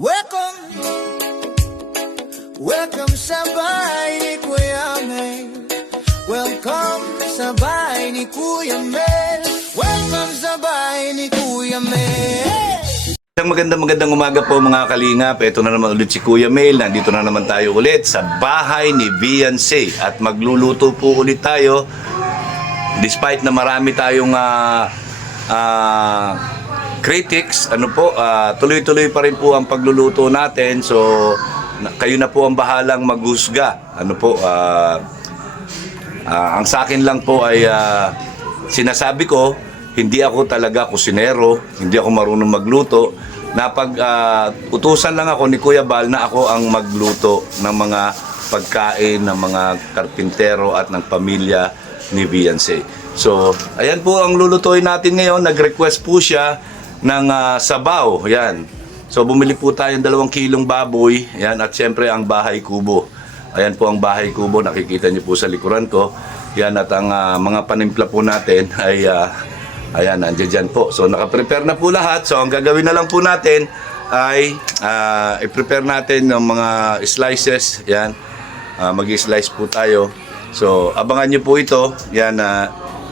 Welcome, welcome sa bahay ni Kuya Mel. Welcome sa bahay ni Kuya Mel. Welcome sa bahay ni Kuya Mel. Magandang umaga po mga kalingap. Ito na naman ulit si Kuya Mel. Nandito na naman tayo ulit sa bahay ni Viancy. At magluluto po ulit tayo. Despite na marami tayong critics, tuloy-tuloy pa rin po ang pagluluto natin. So, kayo na po ang bahalang maghusga. Ang sa akin lang po ay sinasabi ko, hindi ako talaga kusinero, hindi ako marunong magluto. Utusan lang ako ni Kuya Bal na ako ang magluto ng mga pagkain ng mga karpintero at ng pamilya ni Viancy. So, ayan po ang lulutuin natin ngayon. Nag-request po siya ng sabaw. Yan. So, bumili po tayo ng 2 kilong baboy. Yan. At syempre, ang bahay kubo. Ayan po ang bahay kubo. Nakikita niyo po sa likuran ko. Yan. At ang mga panimpla po natin ay ayan, nandiyan dyan po. So, nakaprepare na po lahat. So, ang gagawin na lang po natin ay i-prepare natin ng mga slices. Yan. Mag-i-slice po tayo. So, abangan nyo po ito. Yan.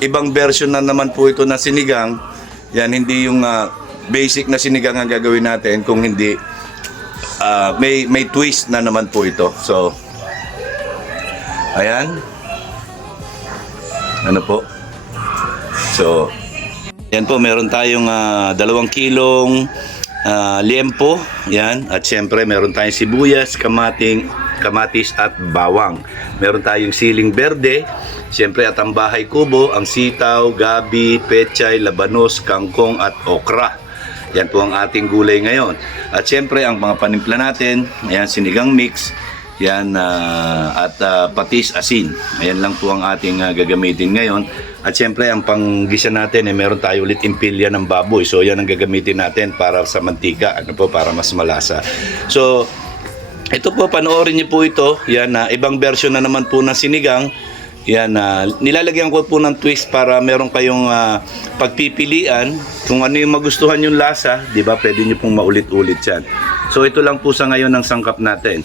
Ibang version na naman po ito na sinigang. Yan, hindi yung basic na sinigang ang gagawin natin. Kung hindi, may twist na naman po ito. So, ayan. Ano po? So, yan po, meron tayong 2 kilong liempo. Yan. At syempre, meron tayong sibuyas, kamatis at bawang. Meron tayong siling berde. Siyempre, at ang bahay kubo, ang sitaw, gabi, pechay, labanos, kangkong at okra. Yan po ang ating gulay ngayon. At siyempre, ang mga panimpla natin, ayan, sinigang mix, yan, at patis asin. Ayan lang po ang ating gagamitin ngayon. At siyempre, ang panggisa natin, meron tayo ulit impilya ng baboy. So, yan ang gagamitin natin para sa mantika, para mas malasa. So, ito po, panoorin niyo po ito. Yan, ibang version na naman po ng sinigang. Yan, nilalagyan ko po ng twist para meron kayong pagpipilian kung ano yung magustuhan yung lasa, di ba? Pwede niyo pong maulit-ulit yan. So, ito lang po sa ngayon ang sangkap natin.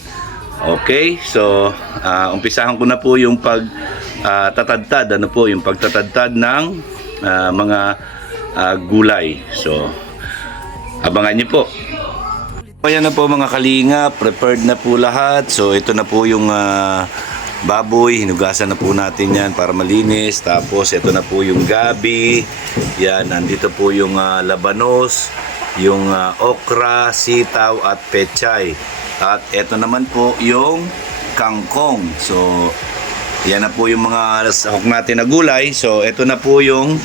Okay, so umpisahan ko na po yung pagtatadtad, yung pagtatadtad ng mga gulay. So, abangan niyo po. Ayan na po mga kalinga, prepared na po lahat. So, ito na po yung baboy, hinugasan na po natin yan para malinis. Tapos ito na po yung gabi. Yan, nandito po yung labanos, yung okra, sitaw at pechay. At ito naman po yung kangkong. So, yan na po yung mga sahok natin na gulay. So, ito na po yung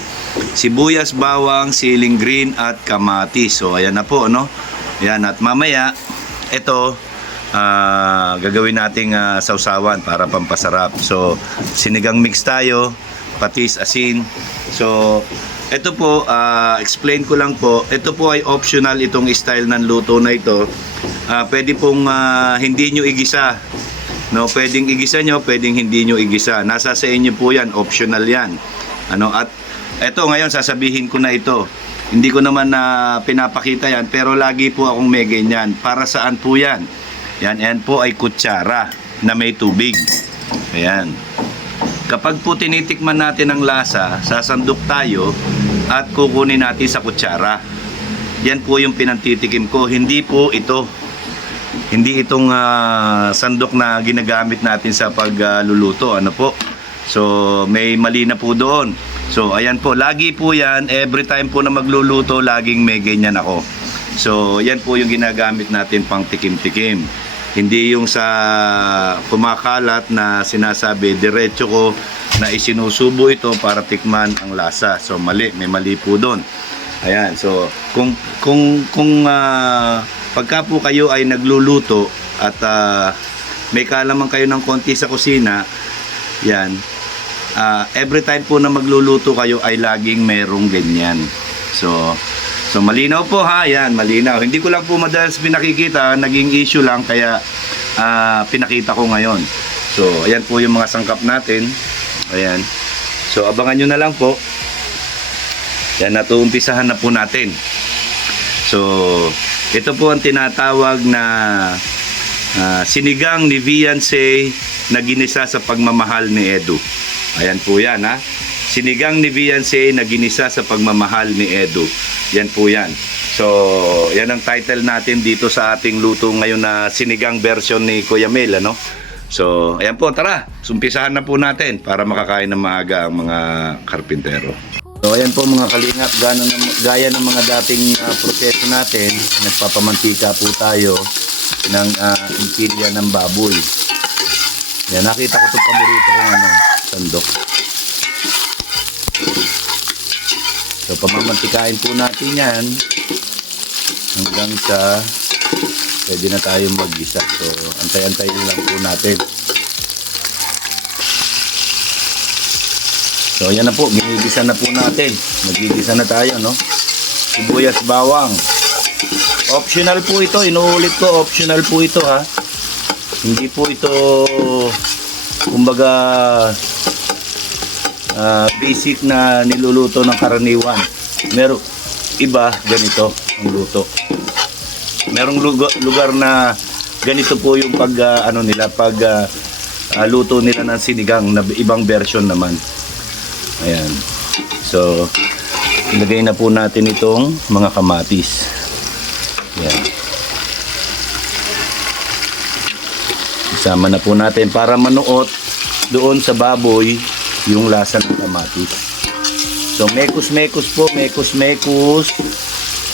sibuyas, bawang, siling green at kamatis. So, ayan na po, no? Yan, at mamaya ito gagawin nating sausawan para pampasarap. So, sinigang mix tayo, patis, asin. So, ito po, explain ko lang po, ito po ay optional itong style ng luto na ito. Pwede pong hindi nyo igisa. No, pwedeng igisa nyo, pwedeng hindi nyo igisa. Nasa sa inyo po yan, optional yan. At ito ngayon, sasabihin ko na ito. Hindi ko naman pinapakita yan, pero lagi po akong may ganyan. Para saan po yan? Yan po ay kutsara na may tubig. Ayan. Kapag po tinitikman natin ang lasa, sasandok tayo at kukunin natin sa kutsara. Yan po yung pinantitikim ko. Hindi po ito. Hindi itong sandok na ginagamit natin sa pagluluto. Ano po? So, may mali na po doon. So, ayan po. Lagi po yan. Every time po na magluluto, laging may ganyan ako. So, yan po yung ginagamit natin pang tikim-tikim. Hindi yung sa kumakalat na sinasabi, diretso ko na isinusubo ito para tikman ang lasa. So, mali. May mali po doon. Ayan. So, kung pagka po kayo ay nagluluto at may kaalaman kayo ng konti sa kusina, yan, every time po na magluluto kayo ay laging merong ganyan. So malinaw po ha, yan, malinaw. Hindi ko lang po madalas pinakikita, naging issue lang kaya pinakita ko ngayon. So, ayan po yung mga sangkap natin. Ayan. So, abangan nyo na lang po. Yan, natuumpisahan na po natin. So, Ito po ang tinatawag na sinigang ni Vianse na ginisa sa pagmamahal ni Edu. Ayan po yan, ha. Sinigang ni Vianse na ginisa sa pagmamahal ni Edu. Yan po yan. So, yan ang title natin dito sa ating luto ngayon na sinigang version ni Kuya Mel, ano? So, ayan po, tara. Sumpisahan na po natin para makakain ng maaga ang mga karpintero. So, ayan po mga kalingap, gaya ng mga dating proseso natin, nagpapamantika po tayo ng impilya ng baboy. Yan, nakita ko itong paborito kong sandok. So, pamamantikain po natin yan hanggang sa pwede na tayo mag-gisa. So, antay-antayin lang po natin. So, ayan na po. Ginigisa na po natin. Magigisa na tayo, no? Sibuyas, bawang. Optional po ito. Inuulit ko, optional po ito, ha? Hindi po ito, kumbaga, basic na niluluto ng karaniwan. Meron iba, ganito ang luto. Merong lugar na ganito po yung luto nila ng sinigang na ibang version naman. Ayan. So, ilagay na po natin itong mga kamatis. Ayan. Isama na po natin para manuot doon sa baboy yung lasa ng kamatis. So, mekos-mekos po, mekos-mekos.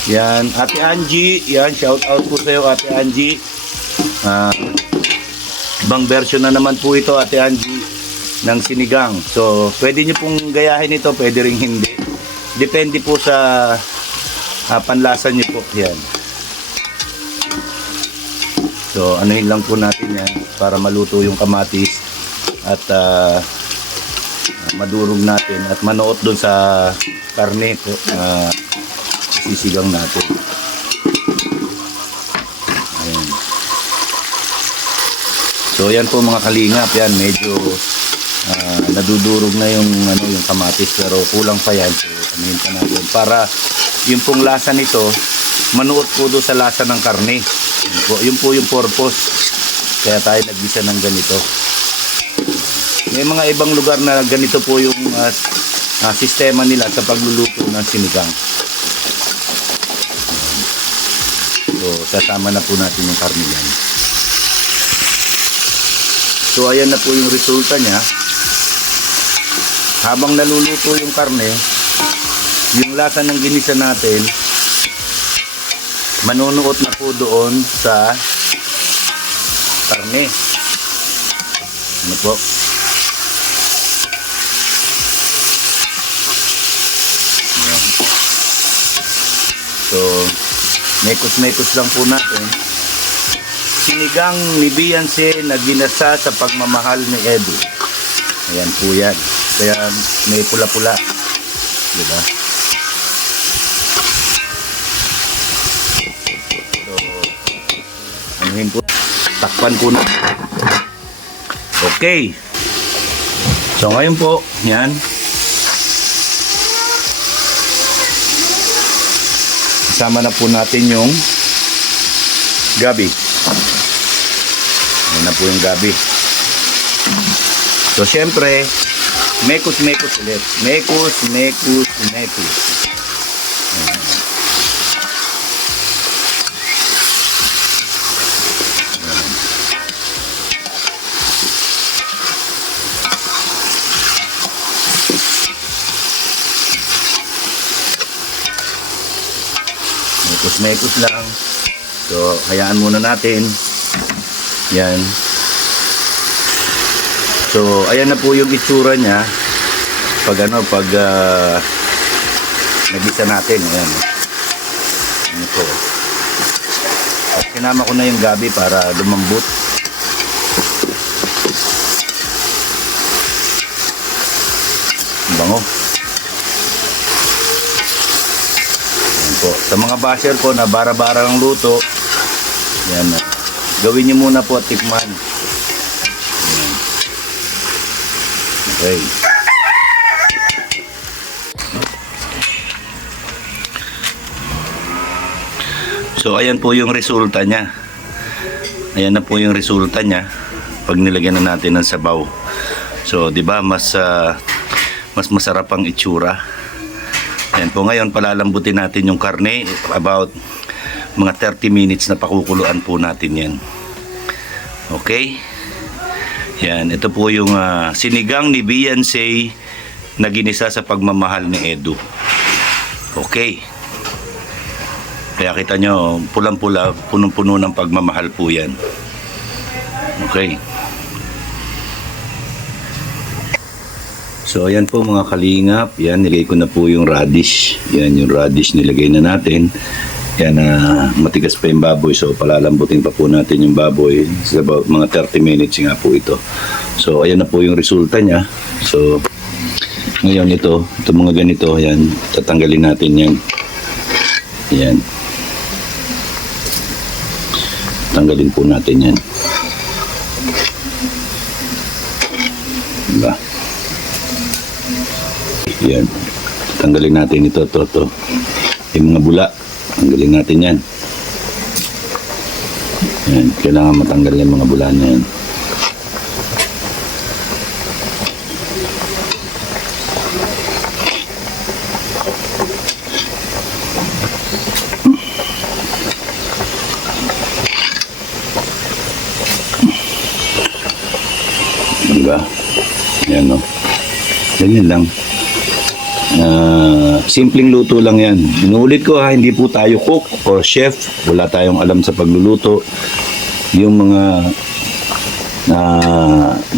Yan, Ate Angie, yan, shout out po sa iyo, Ate Angie. Ibang version na naman po ito, Ate Angie, ng sinigang. So, pwede nyo pong gayahin ito, pwede ring hindi. Depende po sa panlasa nyo po. Yan. So, anuhin lang po natin yan para maluto yung kamatis at madurog natin at manuot dun sa karne po sisigang natin. Ayan. So, yan po mga kalingap. Yan, medyo nadudurog na yung kamatis pero kulang pa yan. So, anuhin pa natin para yung pong lasa nito manuot po doon sa lasa ng karne. Yun po yung purpose kaya tayo naggisa ng ganito. May mga ibang lugar na ganito po yung sistema nila sa pagluluto ng sinigang. So, sasama na po natin yung karne yan. So, ayan na po yung resulta niya. Habang naluluto yung karne, yung lasa ng ginisa natin, manunuot na po doon sa karne. Ano po? Ayan. So, mekos-mekos lang po natin. Sinigang ni Vianse na ginasa sa pagmamahal ni Edu. Ayan po yan. Kaya may pula-pula. Diba? So, anuhin po. Takpan po na. Okay. So, ngayon po, yan. Isama na po natin yung gabi. Ayan na po yung gabi. So, syempre, mekos-mekos ulit. Mekos. Ayan. Mekos lang. So, hayaan muna natin. Yan. So, ayan na po yung itsura niya pag nagisa natin. Ayan. Ano po. At sinama ko na yung gabi para lumambot. Bango. Ayan po. Sa mga basher po na bara-bara ng luto, yan. Gawin niyo muna po at tikman. Ayan. Okay. So ayan po yung resulta niya. Ayan na po yung resulta niya pag nilagyan na natin ng sabaw. So 'di ba mas masarap ang itsura. Ayan po, ngayon palalambutin natin yung karne, about mga 30 minutes na pakukuluan po natin yan. Okay? Yan, ito po yung sinigang ni Beyonce na ginisa sa pagmamahal ni Edu. Okay. Kaya kita nyo, pulang-pula, punong-puno ng pagmamahal po yan. Okay. So ayan po mga kalingap, yan nilagay ko na po yung radish. Yan yung radish nilagay na natin. Yan matigas pa yung baboy, so palalambutin pa po natin yung baboy. It's about mga 30 minutes nga po ito. So ayan na po yung resulta niya. So ngayon ito mga ganito, yan, tatanggalin natin yan. Yan. Tanggalin po natin yan. Diba? Yan. Tanggalin natin ito, to. Yung mga bula, tanggalin natin yan. Yan. Kailangan matanggal yung mga bula na yan. Diba? Yan, no? Ganyan lang. Simpleng luto lang yan. Inuulit ko ha, hindi po tayo cook or chef. Wala tayong alam sa pagluluto. Yung mga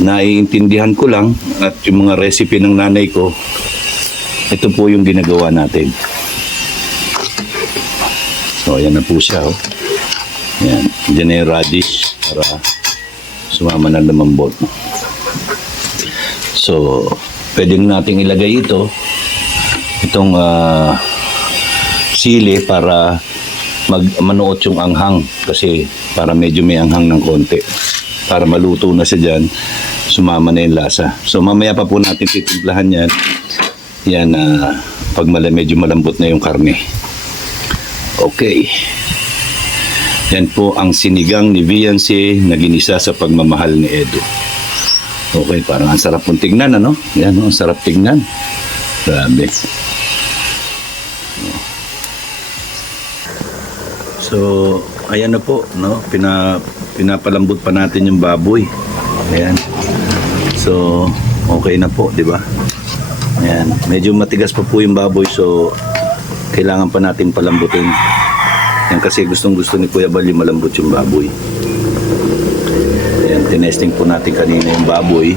naiintindihan ko lang at yung mga recipe ng nanay ko, ito po yung ginagawa natin. So, ayan na po siya. Oh. Ayan. Diyan na yung radish para sumama na lumambot. So, pwede nating ilagay itong sili para manuot yung anghang, kasi para medyo may anghang ng konti para maluto na siya dyan, sumama na yung lasa. So mamaya pa po natin titimplahan yan pag medyo malambot na yung karne. Okay, yan po ang sinigang ni Beyonce na ginisa sa pagmamahal ni Edu. Okay, parang ang sarap pong tignan, ano? Yan, ang sarap tignan. Grabe. So, ayan na po, no? Pinapalambot pa natin yung baboy. Ayan. So, okay na po, di ba? Ayan. Medyo matigas pa po yung baboy, so kailangan pa natin palambutin. Yan kasi gustong-gusto ni Kuya Bal yung malambot yung baboy. Ayan, tinesting po natin kanina yung baboy.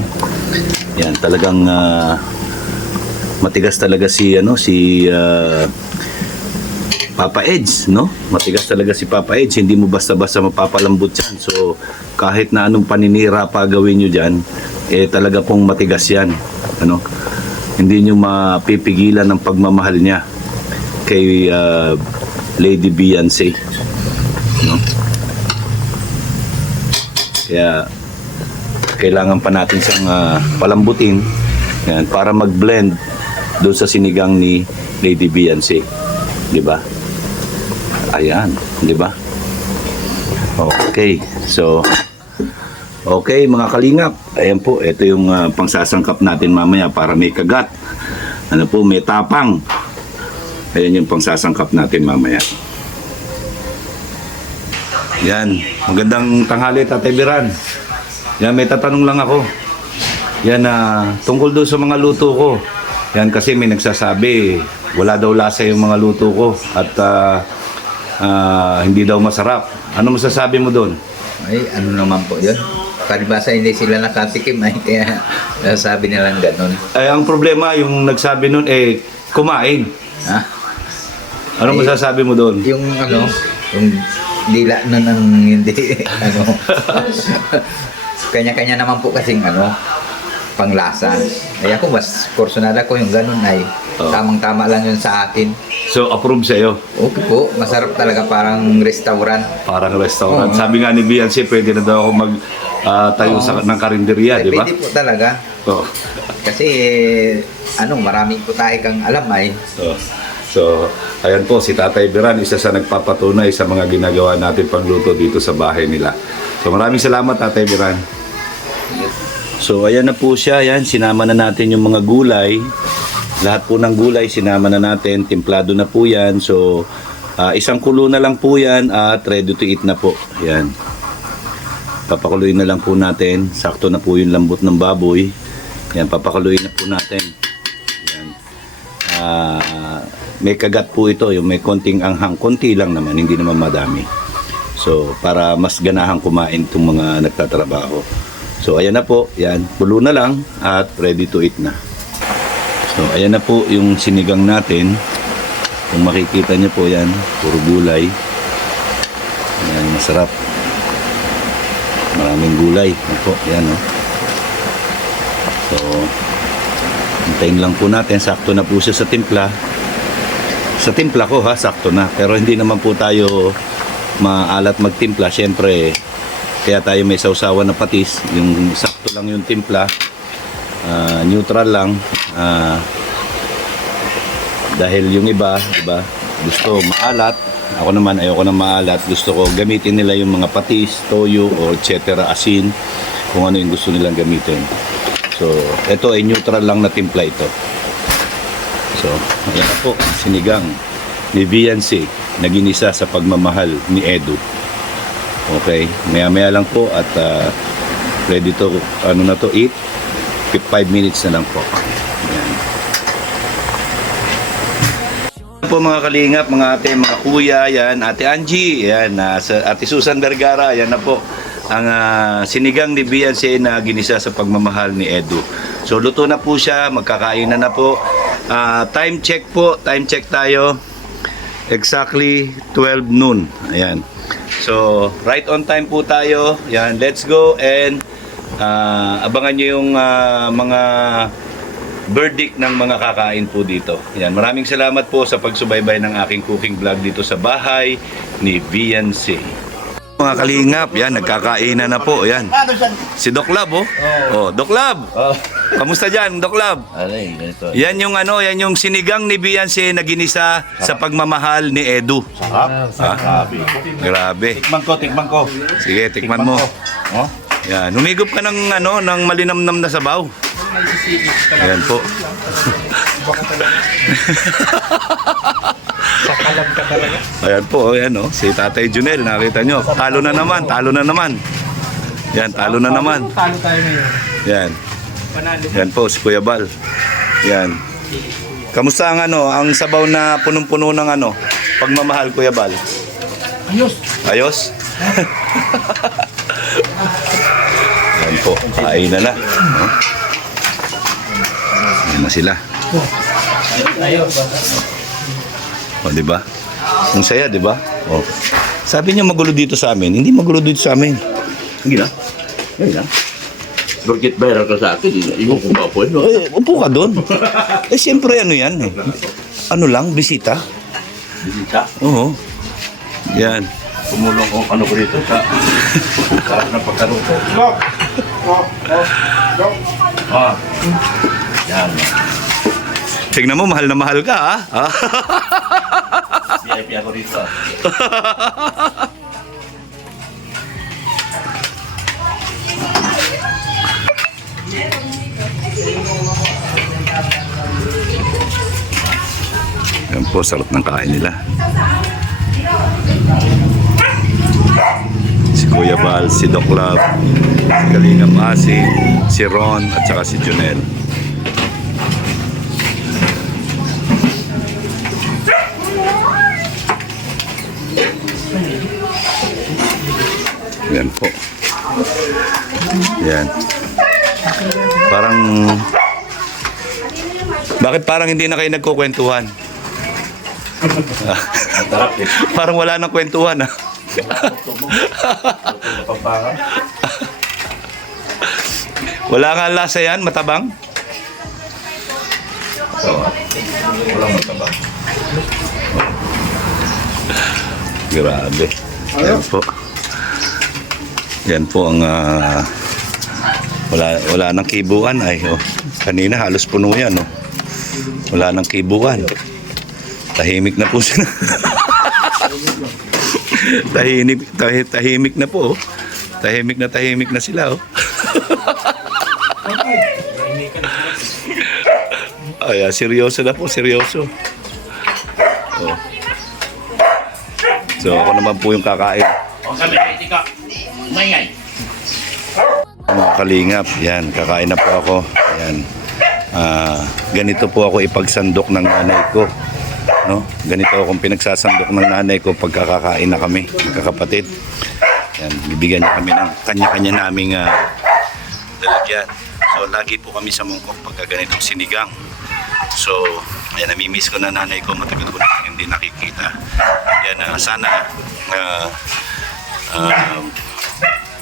Yan, talagang matigas talaga si Papa Eds, no? Matigas talaga si Papa Eds, hindi mo basta-basta mapapalambot yan. So, kahit na anong paninira pa gawin nyo dyan, talaga pong matigas yan. Ano? Hindi nyo mapipigilan ng pagmamahal niya kay Lady Beyonce. No? Kaya, kailangan pa natin siyang palambutin yan, para mag-blend doon sa sinigang ni Lady Beyonce. Diba? Ayan, di ba? Okay. So, okay mga kalingap. Ayan po, ito yung pangsasangkap natin mamaya para may kagat. Ano po, may tapang. Ayan yung pangsasangkap natin mamaya. Yan, magandang tanghali, Tatay Biran. Yan, may tatanong lang ako. Yan, tungkol doon sa mga luto ko. Yan, kasi may nagsasabi, wala daw lasa yung mga luto ko at hindi daw masarap. Ano masasabi mo doon? Ay, ano naman po yun? Palibasa hindi sila nakatikim ay kaya nasabi nilang ganun. Ay, ang problema, yung nagsabi nun, kumain. Ha? Ano masasabi mo doon? Yung yung dila nun ang hindi, kanya-kanya naman po kasing panglasa. Ay ako, mas personal ako yung ganun ay tamang-tama lang yun sa akin. So, approve sa'yo? Okay po, masarap talaga, parang restaurant. Parang restaurant. Sabi nga ni Beyonce, pwede na daw ako tayo ng karinderya, di ba? Pwede po talaga. Oh. Kasi, marami po tayo kang alam ay. So, ayan po, si Tatay Biran, isa sa nagpapatunay sa mga ginagawa natin pangluto dito sa bahay nila. So, maraming salamat, Tatay Biran. So, ayan na po siya. Ayan, sinama na natin yung mga gulay. Lahat po ng gulay, sinama na natin. Timplado na po yan. So, isang kulo na lang po yan at ready to eat na po. Ayan. Papakuluin na lang po natin. Sakto na po yung lambot ng baboy. Ayan, papakuluin na po natin. Ayan. May kagat po ito, yung may konting anghang, konti lang naman, hindi naman madami. So, para mas ganahang kumain itong mga nagtatrabaho. So, ayan na po, yan, pulo na lang at ready to eat na. So, ayan na po yung sinigang natin. Kung makikita nyo po yan, puro gulay. Ayan, masarap. Maraming gulay. Ayan po, yan o. So, hintayin lang po natin, sakto na po siya sa timpla. Sa timpla ko ha, sakto na. Pero hindi naman po tayo maalat magtimpla. Siyempre, kaya tayo may sausawan na patis. Yung sakto lang yung timpla. Neutral lang. Dahil yung iba, diba, gusto maalat. Ako naman, ayoko na maalat. Gusto ko gamitin nila yung mga patis, toyo, or etc. asin. Kung ano yung gusto nilang gamitin. So, ito ay neutral lang na timpla ito. So, ayan na po, sinigang ni Viancy na ginisa sa pagmamahal ni Edu. Okay, maya-maya lang po at ready to, ano na to, eat. 5 minutes na lang po. Ayan. Po mga kalingap, mga ate, mga kuya, yan, Ate Angie, yan, Ate Susan Vergara, yan na po ang sinigang ni Viancy na ginisa sa pagmamahal ni Edu. So, luto na po siya, magkakainan na po. Time check po, time check tayo. Exactly 12 noon. Ayan. So, right on time po tayo. Yan, let's go and abangan nyo yung mga verdict ng mga kakain po dito. Yan, maraming salamat po sa pagsubaybay ng aking cooking vlog dito sa bahay ni Viancy. Mga kalingap, yan, nagkakainan na po. Yan. Si Doc Lab, oh. Oh, Doc Lab. Kamusta dyan, Doc Lab? Aray, ganito. Yan yung ano, yan yung sinigang ni Viancy na ginisa sa pagmamahal ni Edu. Grabe. Tikman ko. Sige, tikman mo. Oh? Yan, humigop ka ng ano, ng malinamnam na sabaw. Yan po. Ayan po, ayan oh, si Tatay Junel, nakita nyo. Talo na naman, talo na naman. Yan, talo na naman. Talo tayo ngayon. Yan. Panalo. Yan po, si Kuya Bal. Yan. Kamusta ang ano, ang sabaw na punong-puno ng ano, pagmamahal, Kuya Bal? Ayos. Ayos? Yan po, kain na. Oh. Yan na sila. Ayos. O, di ba? Ang saya, di ba? O. Sabi niyo magulo dito sa amin. Hindi magulo dito sa amin. Hindi na. Hindi na. Bakit viral ka sa akin? Iyon ko ba po? No? Eh, upo ka doon. Eh, siyempre, ano yan eh. Ano lang, bisita. Bisita. Oo. Yan. Tumulong ko ano ko dito sa sarap ng pagkaroon ko. Ah. Yan. Tignan mo, mahal na mahal ka, ha? VIP ako dito. Yan po, sarap ng kain nila. Si Kuya Bal, si Doc Love, si Kalingap Asing, si Ron, at saka si Junel. Yan po. Yan. Parang... Bakit parang hindi na kayo nagkukwentuhan? Tarap eh. Parang wala nang kwentuhan, ha? Wala nga lasa yan, matabang? Walang matabang. Grabe. Yan po. Yan po ang wala nang kibuan ay oh. Kanina halos puno yan oh. Wala nang kibuan. Tahimik na po sila. tahimik na po. Oh. Tahimik na sila. Oh. Ay, seryoso na po, seryoso. Oh. So, ako naman po yung kakain. O kami, tika. Maingay. Mga kalingap, yan, kakain na po ako. Yan. Ganito po ako ipagsandok ng nanay ko. No? Ganito akong pinagsasandok ng nanay ko pagkakakain na kami, magkakapatid. Yan, bibigyan niya kami ng kanya-kanya naming lalagyan. So, lagi po kami sa mungkok pagka ganitong sinigang. So, ayan, namimiss ko na nanay ko, matagal ko na hindi nakikita. Yan, sana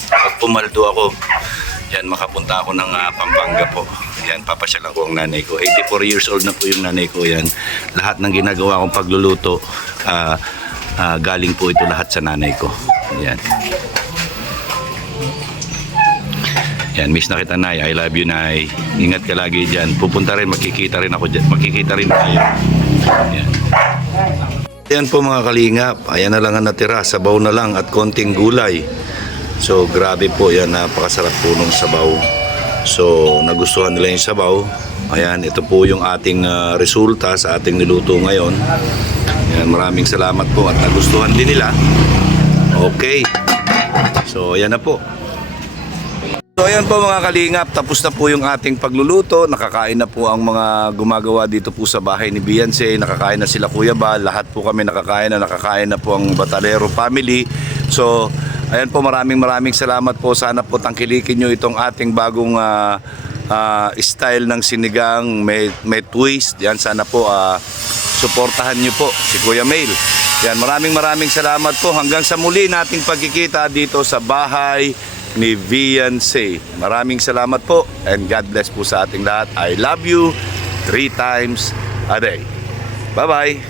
pag pumaldo ako, yan, makapunta ako ng Pampanga po. Yan, papasyalan ko ang nanay ko. 84 years old na po yung nanay ko. Yan, lahat ng ginagawa kong pagluluto, galing po ito lahat sa nanay ko. Yan. Yan, miss na kita, Nay. I love you, Nay. Ingat ka lagi dyan. Pupunta rin, makikita rin ako dyan. Makikita rin tayo. Yan. Yan po mga kalingap. Ayan na lang ang natira. Sabaw na lang at konting gulay. So, grabe po. Yan, napakasarap po nung sabaw. So, nagustuhan nila yung sabaw. Ayan, ito po yung ating resulta sa ating niluto ngayon. Ayan, maraming salamat po at nagustuhan din nila. Okay. So, ayan na po. So ayan po mga kalingap, tapos na po yung ating pagluluto. Nakakain na po ang mga gumagawa dito po sa bahay ni Beyonce. Nakakain na sila Kuya Bal, lahat po kami nakakain na po ang Batalero family. So ayan po, maraming salamat po. Sana po tangkilikin nyo itong ating bagong style ng sinigang, may twist. Yan, sana po suportahan nyo po si Kuya Mail. Yan, maraming salamat po. Hanggang sa muli nating pagkikita dito sa bahay ni Beyonce. Maraming salamat po and God bless po sa ating lahat. I love you 3 times a day. Bye-bye!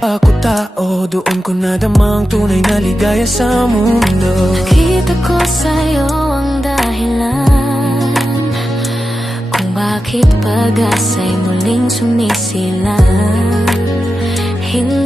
Ako tao, doon ko nadamang tunay na ligaya sa mundo. Nakita ko sa'yo ang dahilan kung bakit pag-asa'y muling sumisilang. Hindi